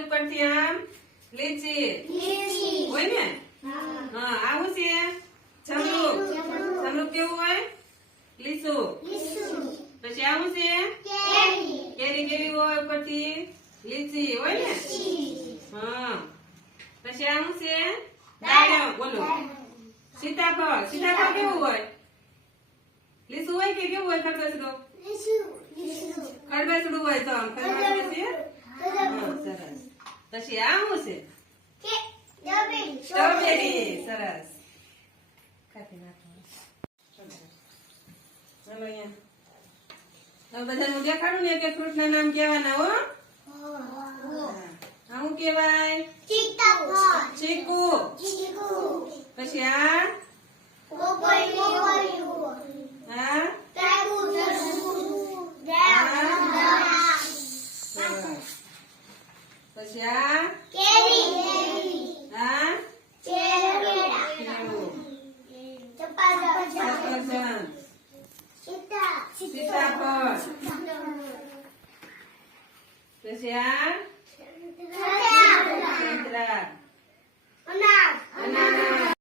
ઉપરથી આમ લીચી હોય ને હા આવું છે જમરૂક જમરૂક કેવું હોય લીસું પછી આવું છે કેરી કેવી હોય ઉપરથી લીચી હોય ને હા પછી આવું છે દાડમ બોલો સીતાફળ સીતાફળ કેવું હોય લીસું હોય કે કેવું હોય ખરબસડું ખરબસડું હોય તો આમ ખરબસડું છે સરસ પછી આવું છે સ્ટ્રોબેરી સરસ કાપી નાખો ચાલો અહીંયા બધાનું દેખાડું ને કે ફ્રૂટ ના નામ કેવાના હો આવું કેવાય ચીકુ પછી આ હા પછી આ હા સીતાફળ પછી આ